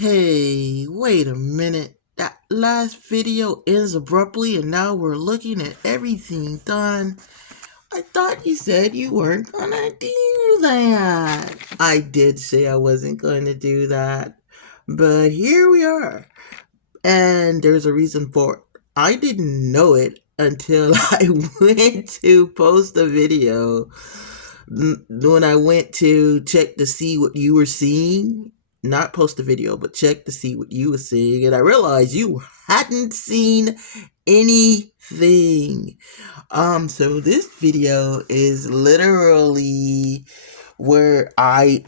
Hey, wait a minute. That last video ends abruptly and now we're looking at everything done. I thought you said you weren't gonna do that. I did say I wasn't going to do that. But here we are. And there's a reason for it. I didn't know it until I went to post a video. When I went to check to see what you were seeing, not post a video, but check to see what you were seeing, and I realized you hadn't seen anything. So this video is literally where I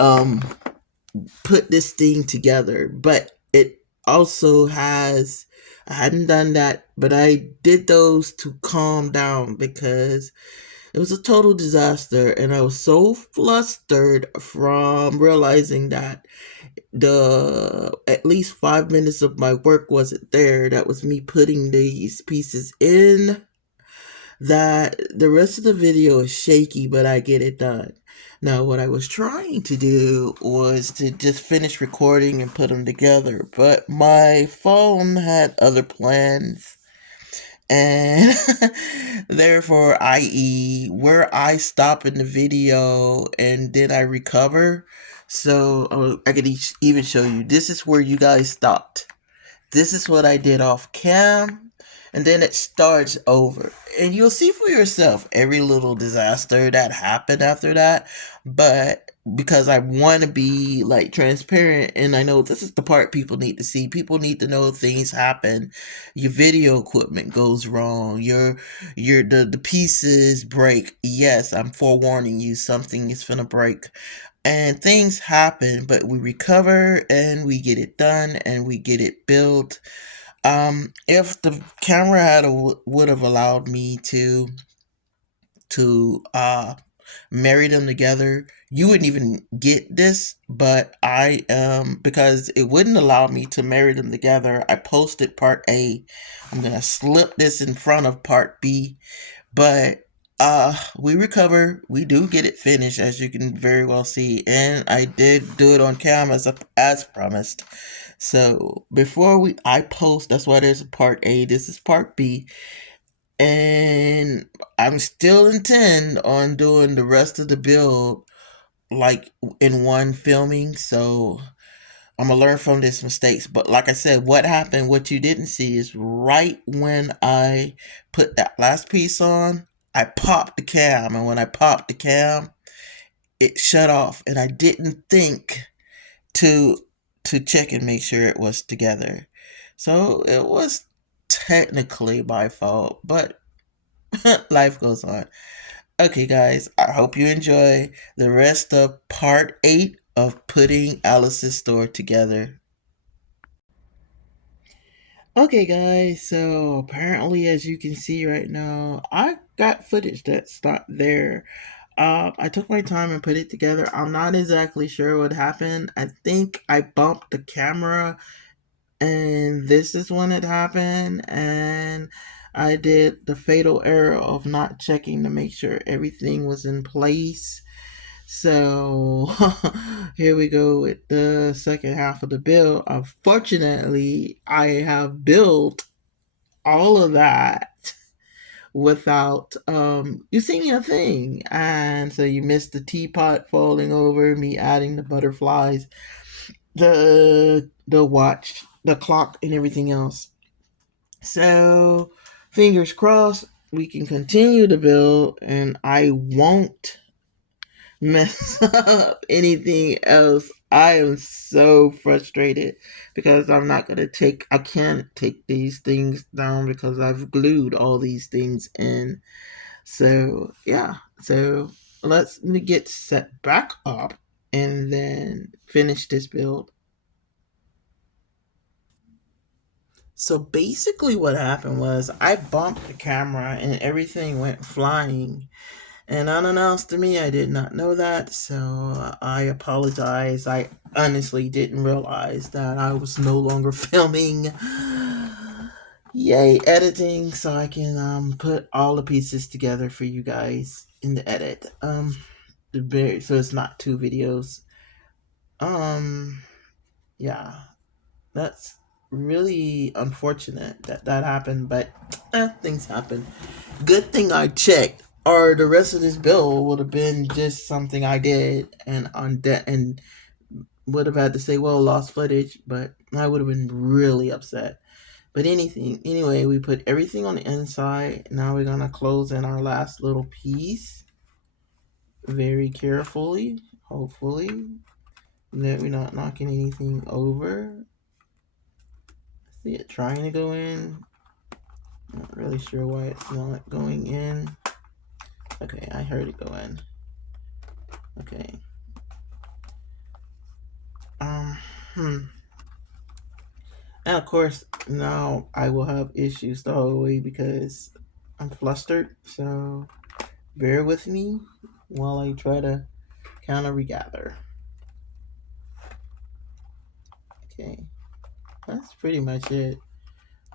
put this thing together, but it also has, I hadn't done that, but I did those to calm down because it was a total disaster, and I was so flustered from realizing that the at least 5 minutes of my work wasn't there. That was me putting these pieces in, that the rest of the video is shaky, but I get it done. Now, what I was trying to do was to just finish recording and put them together, but my phone had other plans, and therefore, i.e., where I stop in the video and then I recover. So I could even show you. This is where you guys stopped. This is what I did off cam, and then it starts over. And you'll see for yourself every little disaster that happened after that. But because I want to be like transparent, and I know this is the part people need to see. People need to know things happen. Your video equipment goes wrong. The pieces break. Yes, I'm forewarning you, something is gonna break, and things happen, but we recover and we get it done and we get it built. If the camera would have allowed me to marry them together, you wouldn't even get this. But because it wouldn't allow me to marry them together, I posted part A. I'm gonna slip this in front of part B, but we recover. We do get it finished, as you can very well see, and I did do it on camera as promised. So before I post, that's why there's a part A. This is part B, and I'm still intend on doing the rest of the build like in one filming. So I'm gonna learn from these mistakes. But like I said, what happened, what you didn't see is right when I put that last piece on, I popped the cam. And when I popped the cam, it shut off. And I didn't think to check and make sure it was together. So it was technically my fault, but life goes on. Okay, guys, I hope you enjoy the rest of part 8 of putting Alice's store together. Okay, guys, so apparently, as you can see right now, I got footage that's not there. I took my time and put it together. I'm not exactly sure what happened. I think I bumped the camera, and this is when it happened. And I did the fatal error of not checking to make sure everything was in place. So here we go with the second half of the build. Unfortunately, I have built all of that without you seeing a thing. And so you missed the teapot falling over, me adding the butterflies, the watch, the clock, and everything else. So fingers crossed we can continue to build and I won't mess up anything else. I am so frustrated because I can't take these things down because I've glued all these things in. So, yeah. So, let's get set back up and then finish this build. So, basically, what happened was I bumped the camera and everything went flying. And unannounced to me, I did not know that, so I apologize. I honestly didn't realize that I was no longer filming. Yay, editing, so I can put all the pieces together for you guys in the edit. So it's not two videos. Um, yeah. That's really unfortunate that that happened, but things happen. Good thing I checked, or the rest of this bill would have been just something I did and on debt and would have had to say, well, lost footage, but I would have been really upset. But anyway, we put everything on the inside. Now we're gonna close in our last little piece very carefully, hopefully, that we're not knocking anything over. See it trying to go in. Not really sure why it's not going in. Okay, I heard it go in. Okay. Um, hmm. And of course, now I will have issues the whole way because I'm flustered. So bear with me while I try to kind of regather. Okay, that's pretty much it.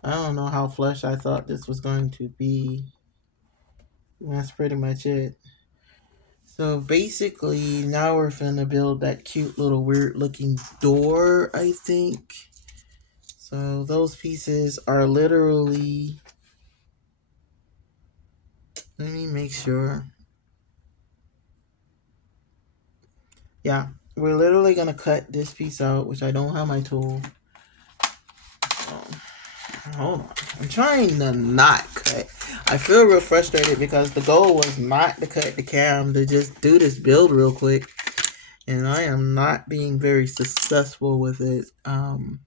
I don't know how flush I thought this was going to be. That's pretty much it. So basically, now we're finna build that cute little weird looking door, I think. So those pieces are literally, let me make sure. Yeah, we're literally gonna cut this piece out, which I don't have my tool. Hold on. I'm trying to not cut. I feel real frustrated because the goal was not to cut the cam, to just do this build real quick. And I am not being very successful with it. And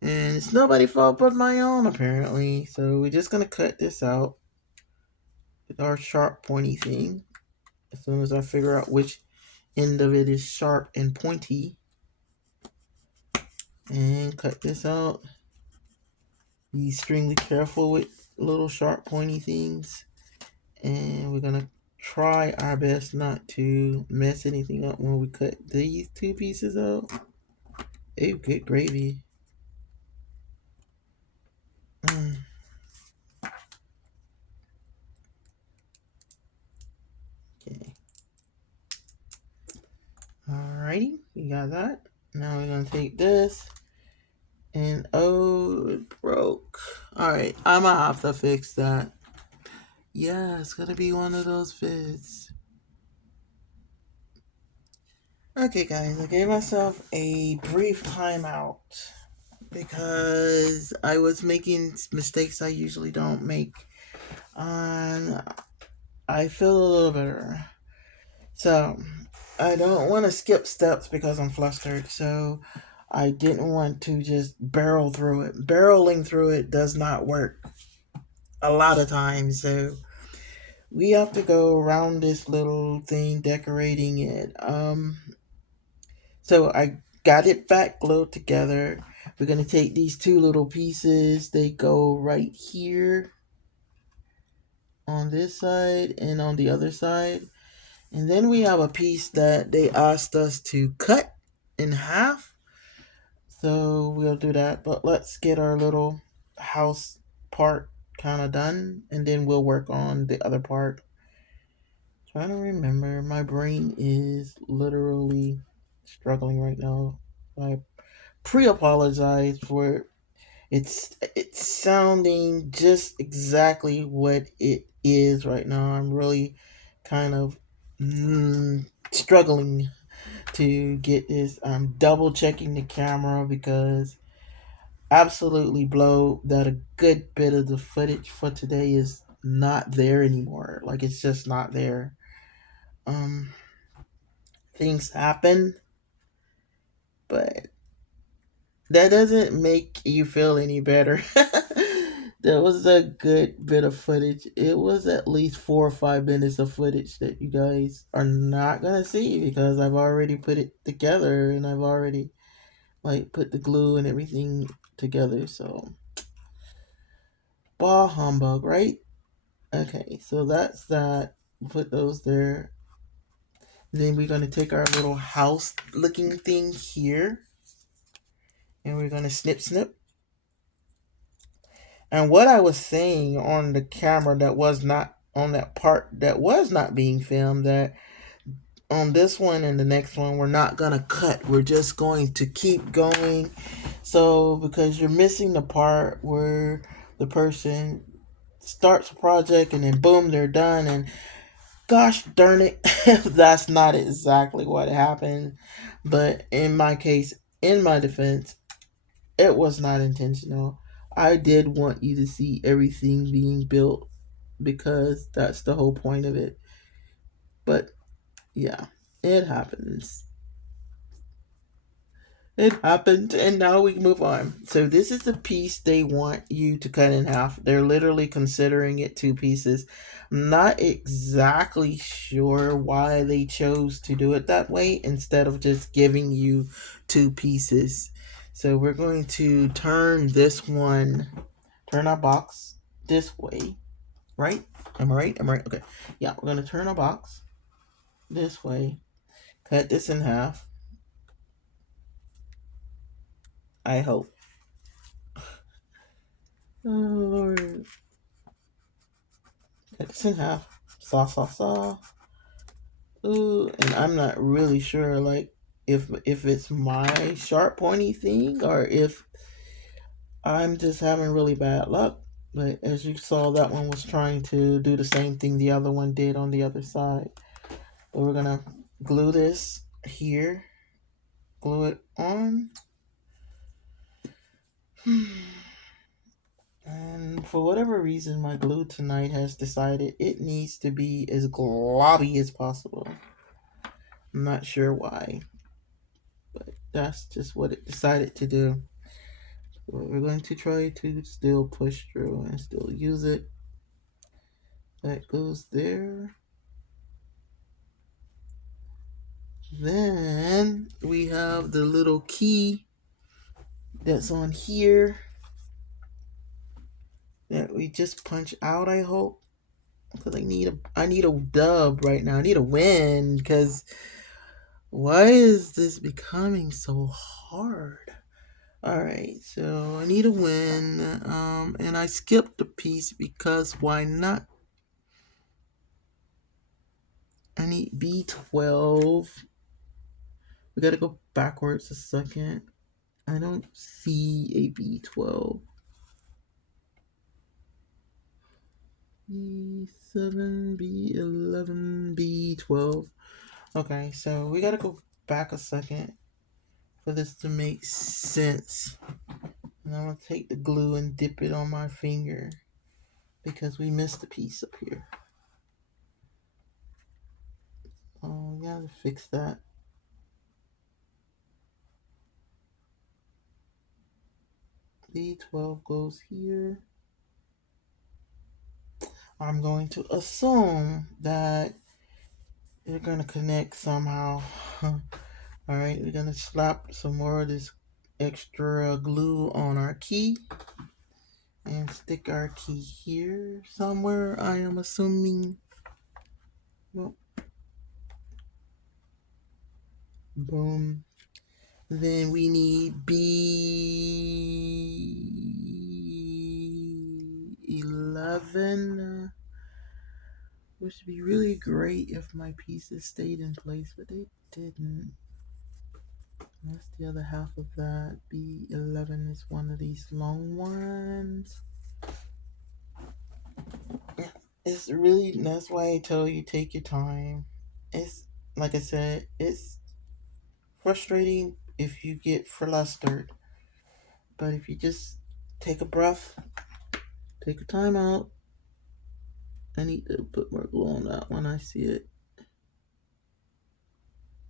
it's nobody's fault but my own, apparently. So we're just gonna cut this out with our sharp pointy thing. As soon as I figure out which end of it is sharp and pointy. And cut this out. Be extremely careful with little sharp pointy things. And we're gonna try our best not to mess anything up when we cut these two pieces out. Oh, good gravy. Okay. Alrighty, we got that. Now we're gonna take this. And oh, it broke. Alright, I'm gonna have to fix that. Yeah, it's gonna be one of those fits. Okay, guys, I gave myself a brief timeout because I was making mistakes I usually don't make. I feel a little better. So, I don't want to skip steps because I'm flustered. So, I didn't want to just barrel through it. Barreling through it does not work a lot of times. So, we have to go around this little thing, decorating it. So I got it back glued together. We're gonna take these two little pieces. They go right here on this side and on the other side. And then we have a piece that they asked us to cut in half. So we'll do that. But let's get our little house part kind of done. And then we'll work on the other part. Trying to remember. My brain is literally struggling right now. I pre-apologize for it's sounding just exactly what it is right now. I'm really kind of struggling to get this. I'm double checking the camera because absolutely blow that a good bit of the footage for today is not there anymore. Like it's just not there. Um Things happen, but that doesn't make you feel any better. That was a good bit of footage. It was at least 4 or 5 minutes of footage that you guys are not gonna see because I've already put it together and I've already like put the glue and everything together. So ball humbug, right? Okay, so that's that. Put those there. Then we're gonna take our little house looking thing here and we're gonna snip snip. And what I was saying on the camera that was not on that part that was not being filmed, that on this one and the next one, we're not going to cut. We're just going to keep going So because you're missing the part where the person starts a project and then boom, they're done, and gosh darn it, that's not exactly what happened. But in my case, in my defense, it was not intentional. I did want you to see everything being built because that's the whole point of it. But yeah, it happens. It happened, and now we move on. So this is the piece they want you to cut in half. They're literally considering it two pieces. I'm not exactly sure why they chose to do it that way instead of just giving you two pieces. So we're going to turn our box this way, right? Am I right? Am I right? Okay. Yeah, we're going to turn our box this way, cut this in half. I hope. Oh, Lord. Cut this in half. Saw, saw, saw. Ooh, and I'm not really sure, like, if it's my sharp pointy thing or if I'm just having really bad luck. But as you saw, that one was trying to do the same thing the other one did on the other side. So we're gonna glue this here. Glue it on. And for whatever reason, my glue tonight has decided it needs to be as globby as possible. I'm not sure why, but that's just what it decided to do. So we're going to try to still push through and still use it. That goes there. Then we have the little key that's on here that we just punch out, I hope. Because I need a dub right now. I need a win because why is this becoming so hard? Alright, so I need a win. And I skipped the piece because why not? I need B12. We gotta go backwards a second. I don't see a B12. B7, B11, B12. Okay, so we gotta go back a second for this to make sense. And I'm gonna take the glue and dip it on my finger because we missed a piece up here. Oh, we gotta fix that. B12 goes here. I'm going to assume that they're gonna connect somehow. Alright, we're gonna slap some more of this extra glue on our key and stick our key here somewhere, I am assuming. Well, boom. Then we need B11. Which would be really great if my pieces stayed in place, but they didn't. That's the other half of that. B11 is one of these long ones. Yeah, it's really, that's why I tell you take your time. It's, like I said, it's frustrating if you get flustered. But if you just take a breath, take a time out. I need to put more glue on that when I see it.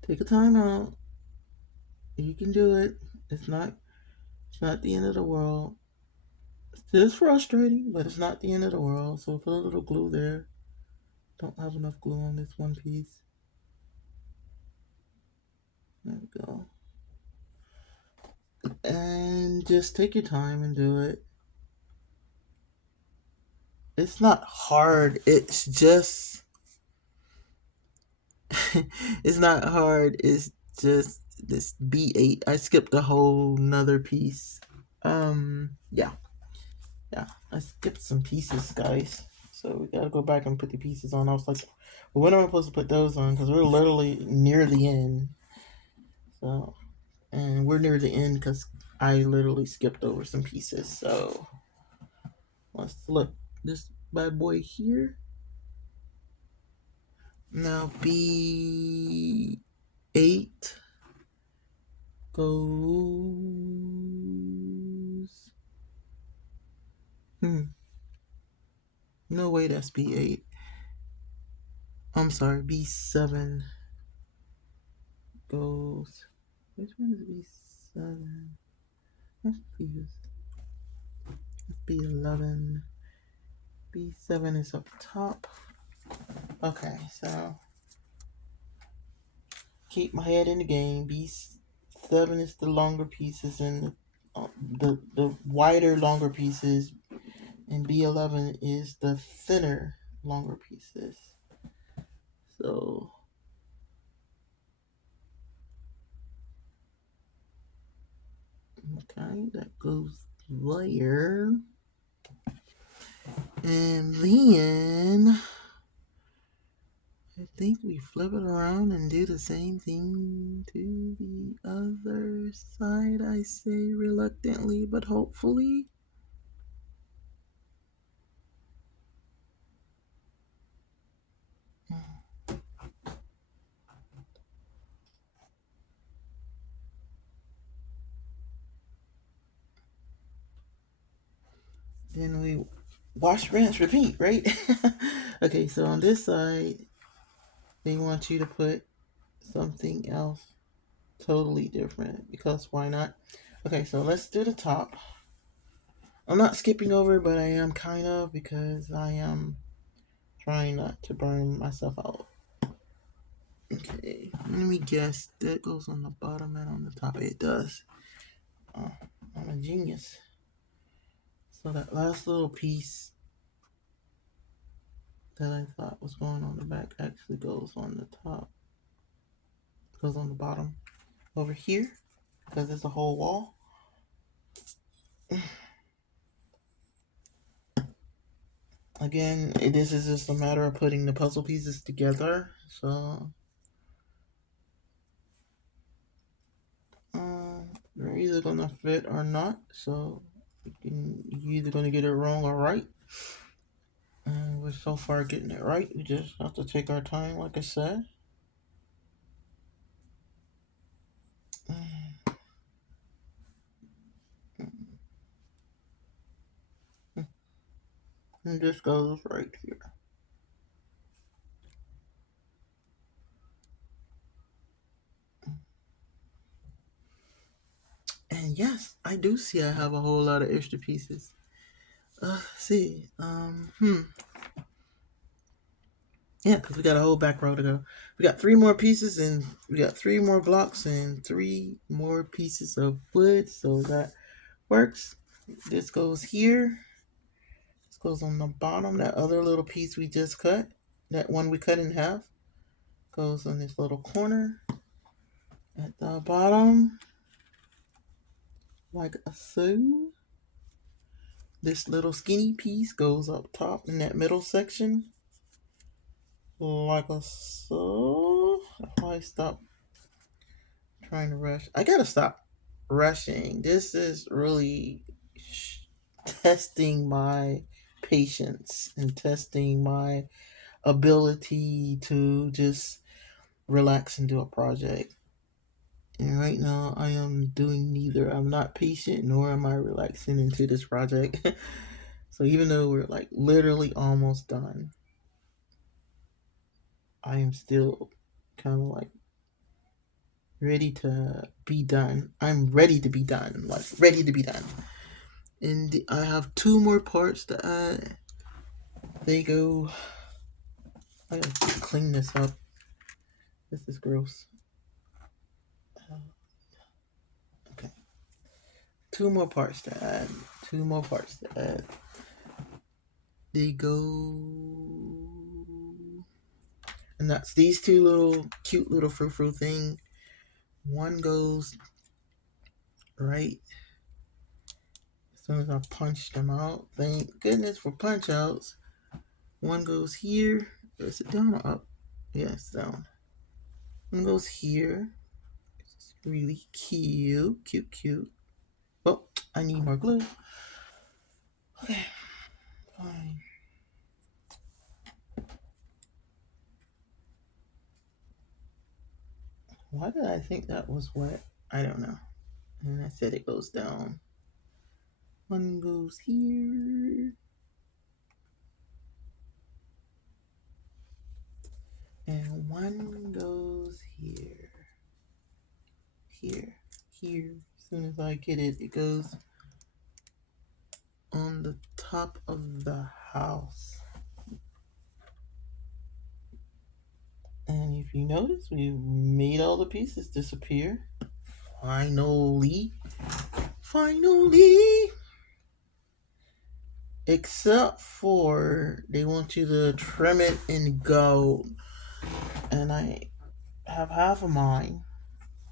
Take a time out. You can do it. It's not the end of the world. It's frustrating, but it's not the end of the world. So put a little glue there. Don't have enough glue on this one piece. There we go. And just take your time and do it. It's not hard. It's just it's not hard. It's just this B8. I skipped a whole nother piece. Yeah. Yeah. I skipped some pieces, guys. So we gotta go back and put the pieces on. I was like, well, when am I supposed to put those on? Because we're literally near the end. So, and we're near the end because I literally skipped over some pieces. So let's look this bad boy here. Now B8 goes. No way, that's B8. I'm sorry, B7 goes. Which one is B7? I'm confused. It's B11. B7 is up top. Okay, so keep my head in the game. B7 is the longer pieces and the wider longer pieces, and B11 is the thinner longer pieces. So okay, that goes there. And then I think we flip it around and do the same thing to the other side, I say reluctantly, but hopefully. Then we wash, rinse, repeat, right? Okay, so on this side, they want you to put something else totally different, because why not? Okay, so let's do the top. I'm not skipping over, but I am kind of, because I am trying not to burn myself out. Okay, let me guess. That goes on the bottom and on the top. It does. Oh, I'm a genius. So that last little piece that I thought was going on the back actually goes on the top. Goes on the bottom over here, because it's a whole wall. Again, this is just a matter of putting the puzzle pieces together. So they're either gonna fit or not. So you're either gonna get it wrong or right. And we're so far getting it right. We just have to take our time, like I said. And this goes right here. And yes, I do see I have a whole lot of extra pieces. Let's see. Yeah, because we got a whole back row to go. We got 3 more pieces, and we got 3 more blocks and 3 more pieces of wood. So that works. This goes here. This goes on the bottom. That other little piece we just cut, that one we cut in half, goes on this little corner at the bottom, like so. This little skinny piece goes up top in that middle section, like so. If I stop trying to rush, I gotta stop rushing. This is really testing my patience and testing my ability to just relax and do a project. And right now, I am doing neither. I'm not patient, nor am I relaxing into this project. So even though we're like literally almost done, I am still kind of like ready to be done. I'm ready to be done, like ready to be done. And I have 2 more parts to add. They go. I gotta clean this up. This is gross. Okay. 2 more parts to add. 2 more parts to add. They go. And that's these 2 little cute little frou-frou thing. One goes right as soon as I punch them out. Thank goodness for punch outs. One goes here. Is it down or up? Yes, down. One goes here. It's really cute. Cute, cute. I need more glue. Okay, fine. Why did I think that was wet? I don't know. And I said it goes down. One goes here. And one goes here. Here. Here. As soon as I get it, it goes on the top of the house. And if you notice, we made all the pieces disappear. Finally. Finally. Except for they want you to trim it in gold. And I have half of mine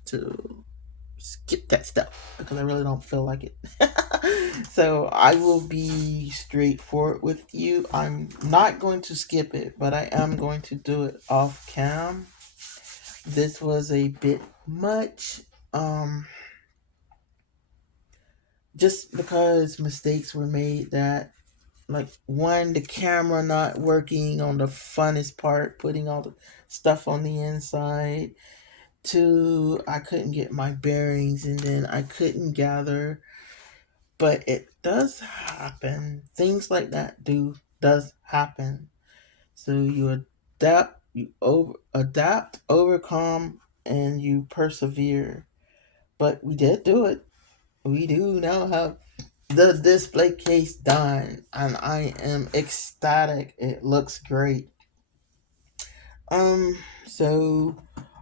to skip that step because I really don't feel like it. So I will be straightforward with you. I'm not going to skip it, but I am going to do it off cam. This was a bit much. Just because mistakes were made that, like, one, the camera not working on the funnest part, putting all the stuff on the inside. Two, I couldn't get my bearings, and then I couldn't gather. But it does happen. Things like that does happen. So you adapt, overcome, and you persevere. But we did do it. We do now have the display case done, and I am ecstatic. It looks great. So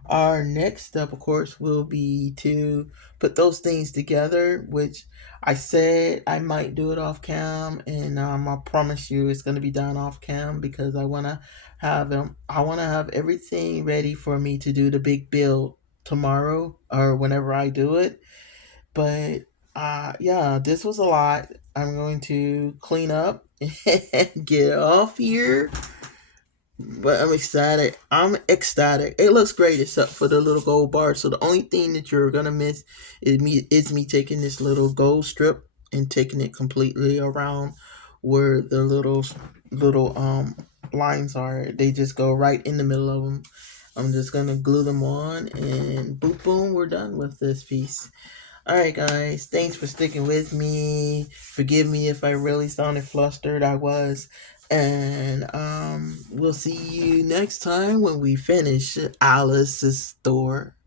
our next step, of course, will be to put those things together, which I said I might do it off cam, and I promise you it's going to be done off cam because I want to have everything ready for me to do the big build tomorrow or whenever I do it. But yeah, this was a lot. I'm going to clean up and get off here. But I'm excited. I'm ecstatic. It looks great except for the little gold bar. So the only thing that you're gonna miss is me taking this little gold strip and taking it completely around where the little lines are. They just go right in the middle of them. I'm just gonna glue them on and boom boom, we're done with this piece. Alright, guys, thanks for sticking with me. Forgive me if I really sounded flustered. I was. And we'll see you next time when we finish Alice's store.